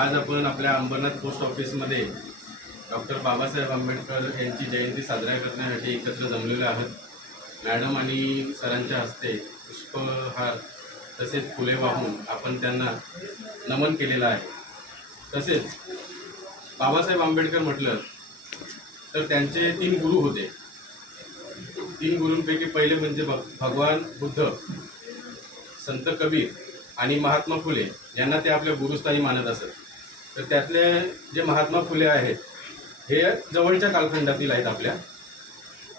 आज आपण आपल्या अंबरनाथ पोस्ट ऑफिसमध्ये डॉक्टर बाबासाहेब आंबेडकर यांची जयंती साजरा करण्यासाठी एकत्र जमलेलो आहोत। मॅडम आणि सरांच्या हस्ते पुष्पहार तसेच फुले वाहून आपण त्यांना नमन केलेलं आहे। तसेच बाबासाहेब आंबेडकर म्हटलं तर त्यांचे 3 गुरु होते। 3 गुरूंपैकी पहिले म्हणजे भगवान बुद्ध, संत कबीर आणि महात्मा फुले यांना ते आपल्या गुरुस्थानी मानत असत। तर त्यातले जे महात्मा फुले आहेत हे जवळच्या कालखंडातील आहेत आपल्या,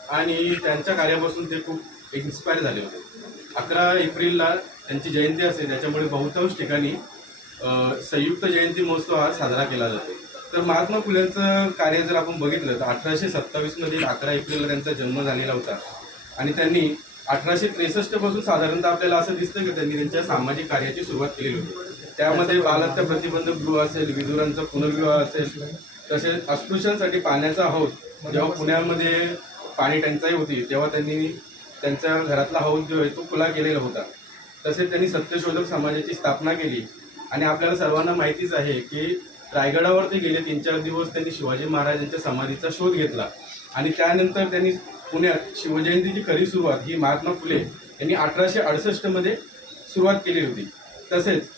आणि त्यांच्या कार्यापासून ते खूप इन्स्पायर झाले होते। 11 एप्रिलला त्यांची जयंती असते, त्याच्यामुळे बहुतांश ठिकाणी संयुक्त जयंती महोत्सव हा साजरा केला जातो। तर महात्मा फुलेंचं कार्य जर आपण बघितलं तर 1827 मध्ये 11 एप्रिलला त्यांचा जन्म झालेला होता, आणि त्यांनी 1863 पासून साधारणतः आपल्याला असं दिसतं की त्यांनी त्यांच्या सामाजिक कार्याची सुरुवात केलेली होती। त्यामध्ये बालहत्या प्रतिबंधक गृह असेल, विधुरांचा पुनर्विवाह असेल, तसेच अस्पृश्यांसाठी पाण्याचा हौद, जेव्हा पुण्यामध्ये पाणी टंचाई होती तेव्हा त्यांनी त्यांच्या घरातला हौद जो आहे तो खुला केलेला होता। तसेच त्यांनी सत्यशोधक समाजाची स्थापना केली, आणि आपल्याला सर्वांना माहितीच आहे की रायगडावर ते गेले 3-4 दिवस त्यांनी शिवाजी महाराजांच्या समाधीचा शोध घेतला, आणि त्यानंतर त्यांनी पुण्यात शिवजयंतीची खरी सुरुवात ही महात्मा फुले यांनी 1868 मध्ये सुरुवात केली होती। तसेच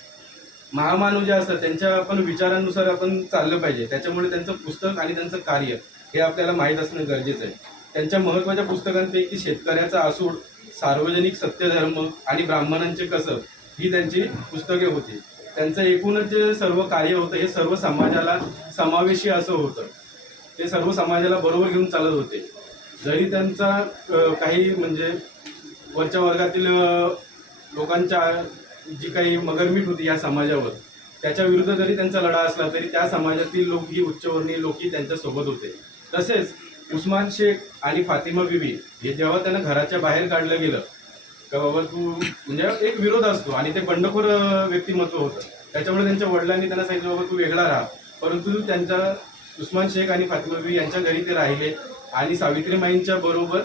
महामानव जे असतात त्यांच्या आपण विचारांनुसार आपण चाललं पाहिजे, त्याच्यामुळे त्यांचं पुस्तक आणि त्यांचं कार्य हे आपल्याला माहीत असणं गरजेचं आहे। त्यांच्या महत्त्वाच्या पुस्तकांपैकी शेतकऱ्याचा आसूड, सार्वजनिक सत्यधर्म आणि ब्राह्मणांचे कसब ही त्यांची पुस्तके होती। त्यांचं एकूणच जे सर्व कार्य होतं हे सर्व समाजाला समावेशी असं होतं, ते सर्व समाजाला बरोबर घेऊन चालत होते। जरी त्यांचा काही म्हणजे वरच्या वर्गातील लोकांच्या जी काही मगरमीठ होती या समाजावर, त्याच्या विरुद्ध जरी त्यांचा लढा असला तरी त्या समाजातील लोक ही उच्चवर्णीय लोकही त्यांच्यासोबत होते। तसेच उस्मान शेख आणि फातिमा बीबी हे जेव्हा त्यांना घराच्या बाहेर काढलं गेलं का बाबा तू म्हणजे एक विरोध असतो, आणि ते बंडखोर व्यक्तिमत्व होतं, त्याच्यामुळे त्यांच्या वडिलांनी त्यांना सांगितलं बाबा तू वेगळा राहा। परंतु त्यांच्या उस्मान शेख आणि फातिमा बीबी यांच्या घरी ते राहिले, आणि सावित्रीमाईंच्या बरोबर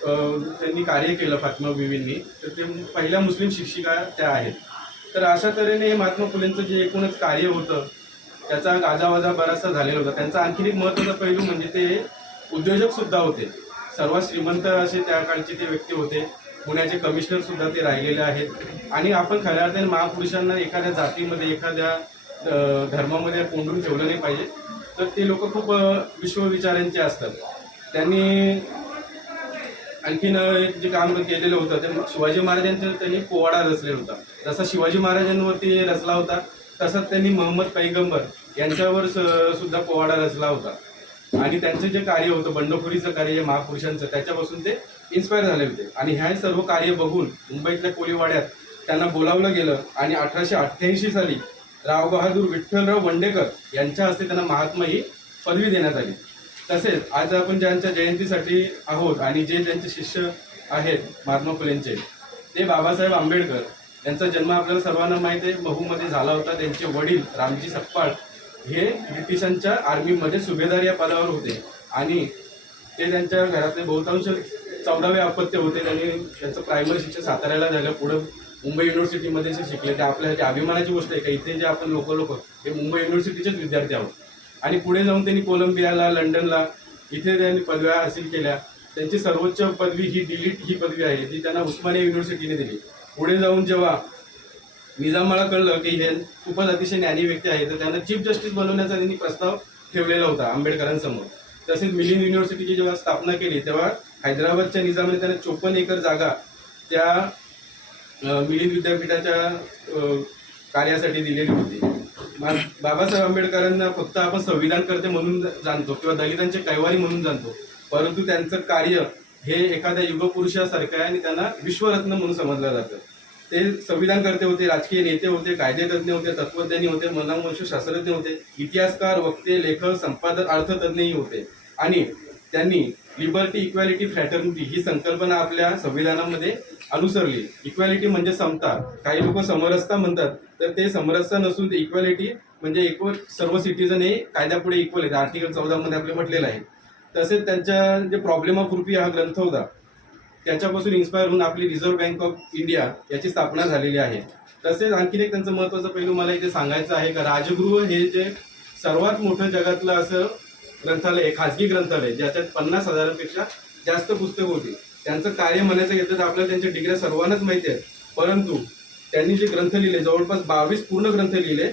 त्यांनी कार्य केलं फातिमा बीबींनी। तर ते पहिल्या मुस्लिम शिक्षिका त्या आहेत। तर अशा तऱ्हेने महात्मा फुलेंचं जे एकूणच कार्य होतं त्याचा गाजावाजा बराचसा झालेला होता। त्यांचा आणखी एक महत्त्वाचा पैलू म्हणजे ते उद्योजक सुद्धा होते। सर्वात श्रीमंत असे त्या काळचे ते व्यक्ती होते। पुण्याचे कमिशनर सुद्धा ते राहिलेले आहेत, आणि आपण खऱ्या अर्थाने महापुरुषांना एखाद्या जातीमध्ये एखाद्या धर्मामध्ये कोंडून ठेवलं नाही पाहिजे। तर ते लोक खूप विश्वविचारांचे असतात। त्यांनी आणखीन एक जे काम केलेलं होतं ते शिवाजी महाराजांचं त्यांनी पोवाडा रचलेला होता। जसा शिवाजी महाराजांवरती रचला होता तसंच त्यांनी मोहम्मद पैगंबर यांच्यावर सुद्धा पोवाडा रचला होता, आणि त्यांचं जे कार्य होतं बंडखोरीचं कार्य महापुरुषांचं त्याच्यापासून ते इन्स्पायर झाले होते। आणि ह्या सर्व कार्य बघून मुंबईतल्या कोळीवाड्यात त्यांना बोलावलं गेलं, आणि 1888 साली राव बहादूर विठ्ठलराव वंडेकर यांच्या हस्ते त्यांना महात्मा ही पदवी देण्यात आली। तसेच आज आपण ज्यांच्या जयंतीसाठी आहोत आणि जे त्यांचे शिष्य आहेत महात्मा फुलेंचे ते बाबासाहेब आंबेडकर, यांचा जन्म आपल्याला सर्वांना माहिती आहे महूमध्ये झाला होता। त्यांचे वडील रामजी सकपाळ हे ब्रिटिशांच्या आर्मीमध्ये सुभेदार या पदावर होते, आणि ते त्यांच्या घरातले बहुतांश 14वे अपत्य होते। त्यांनी त्यांचं प्रायमरी शिक्षण साताऱ्याला झालं, पुढं मुंबई युनिव्हर्सिटीमध्ये जे शिकले ते आपल्यासाठी अभिमानाची गोष्ट आहे का इथे जे आपण लोक हे मुंबई युनिव्हर्सिटीचेच विद्यार्थी आहोत। आणि पुढे जाऊन त्यांनी कोलंबियाला, लंडनला इथे त्यांनी पदव्या हासिल केल्या। त्यांची सर्वोच्च पदवी ही डिलीट ही पदवी आहे जी त्यांना उस्मानिया युनिव्हर्सिटीने दिली। पुढे जाऊन जेव्हा निजामाला कळलं की हे खूपच अतिशय ज्ञानी व्यक्ती आहे, तर त्यांना चीफ जस्टिस बनवण्याचा त्यांनी प्रस्ताव ठेवलेला होता आंबेडकरांसमोर। तसेच मिलिंद युनिव्हर्सिटीची जेव्हा स्थापना केली तेव्हा हैदराबादच्या निजामाने त्यांना 54 एकर जागा त्या मिलिंद विद्यापीठाच्या कार्यासाठी दिलेली होती। बाबासाहेब आंबेडकरांना फक्त आपण संविधानकर्ते म्हणून जाणतो किंवा दलितांचे कैवारी म्हणून जाणतो, परंतु त्यांचं कार्य हे एखाद्या युगपुरुषासारखं आहे, आणि त्यांना विश्वरत्न म्हणून समजलं जातं। ते संविधानकर्ते होते, राजकीय नेते होते, कायदेतज्ञ होते, तत्वज्ञानी होते, मानववंशशास्त्रज्ञ होते, इतिहासकार, वक्ते, लेखक, संपादक, अर्थतज्ञही होते। आणि त्यांनी लिबर्टी, इक्वॅलिटी, फ्रॅटर्निटी ही संकल्पना आपल्या संविधानामध्ये अनुसरली। इक्वॅलिटी म्हणजे समता, काही लोक समरसता म्हणतात, तर ते समरसता नसून ते इक्वॅलिटी म्हणजे इक्वल सर्व सिटीजन हे कायद्यापुढे इक्वल आहेत, आर्टिकल 14 मध्ये आपले म्हटलेलं आहे। तसेच त्यांच्या जे प्रॉब्लेम ऑफ रुपी हा ग्रंथ होता त्याच्यापासून इन्स्पायर होऊन आपली रिझर्व्ह बँक ऑफ इंडिया याची स्थापना झालेली आहे. तसेच आणखीन एक त्यांचं महत्त्वाचं पैलू मला इथे सांगायचं आहे का राजगृह हे जे सर्वात मोठं जगातलं असं ग्रंथालय आहे, खाजगी ग्रंथालय, ज्याच्यात 50,000पेक्षा जास्त पुस्तकं होती. त्यांचं कार्य म्हणायचं घेतलं तर आपल्याला त्यांच्या डिग्र्या सर्वांनाच माहिती आहेत, परंतु त्यांनी जे ग्रंथ लिहिले जवळपास 22 पूर्ण ग्रंथ लिहिले,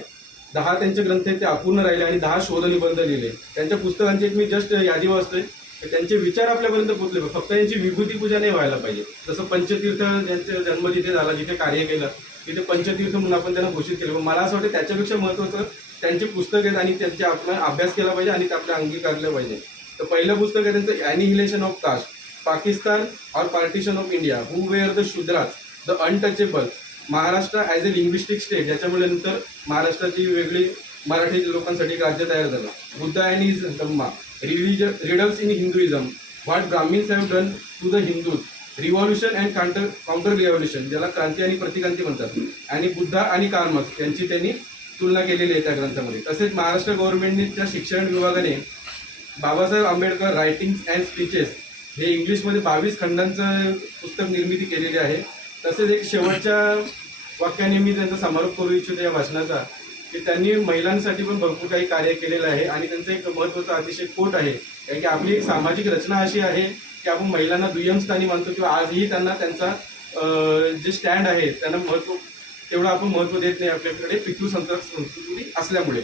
10 त्यांचे ग्रंथ आहेत ते अपूर्ण राहिले आणि 10 शोधनिबंध लिहिले. त्यांच्या पुस्तकांची एक मी जस्ट यादी वाचतोय. त्यांचे विचार आपल्यापर्यंत पोहोचले, फक्त यांची विभूती पूजा नाही व्हायला पाहिजे. जसं पंचतीर्थ ज्यांचा जन्म जिथे झाला, जिथे कार्य केलं, तिथे पंचतीर्थ म्हणून आपण त्यांना घोषित केलं. पण मला असं वाटतं त्याच्यापेक्षा महत्त्वाचं त्यांचे पुस्तक आहेत आणि त्यांचे आपण अभ्यास केला पाहिजे आणि ते आपल्या अंगीकारलं पाहिजे. तर पहिलं पुस्तक आहे त्यांचं ॲनिहिलेशन ऑफ कास्ट, पाकिस्तान और partition of India, who were the Shudras, the untouchable, Maharashtra as a linguistic state, ज्याच्यामुळे नंतर महाराष्ट्राची वेगळी मराठी लोकांसाठी एक राज्य तयार झालं. Buddha and his Dhamma, riddles in Hinduism, what Brahmins have done to the Hindus, revolution and counter revolution, ज्याला क्रांती आणि प्रतिक्रांती म्हणतात, आणि बुद्धा आणि कार्ल मार्क्स यांची त्यांनी तुलना केलेली आहे त्या ग्रंथामध्ये. तसेच महाराष्ट्र गव्हर्नमेंटच्या शिक्षण विभागाने Babasaheb Ambedkar writings and speeches हे इंग्लिशमध्ये 22 खंडांचं पुस्तक निर्मिती केलेली आहे. तसेच एक शेवटच्या वाक्याने मी त्यांचा समारोप करू इच्छितो या भाषणाचा, की त्यांनी महिलांसाठी पण भरपूर काही कार्य केलेलं आहे. आणि त्यांचं एक महत्त्वाचा अतिशय कोट आहे, कारण की आपली एक सामाजिक रचना अशी आहे की आपण महिलांना दुय्यम स्थानी मानतो, किंवा आजही त्यांना त्यांचा जे स्टँड आहे त्यांना महत्त्व तेवढं आपण महत्त्व देत नाही आपल्याकडे पितृसंस्कार संस्कृती असल्यामुळे.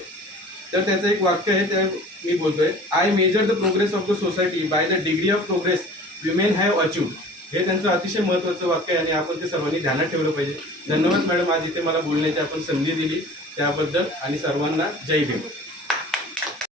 तर त्याचं एक वाक्य आहे, ते मी बोलतोय, I measure the progress of the society by the degree of progress women have achieved. हे त्यांचं अतिशय महत्त्वाचं वाक्य आहे आणि आपण ते सर्वांनी ध्यानात ठेवलं पाहिजे. धन्यवाद मॅडम, आज इथे मला बोलण्याची आपण संधी दिली त्याबद्दल, आणि सर्वांना जय भीम.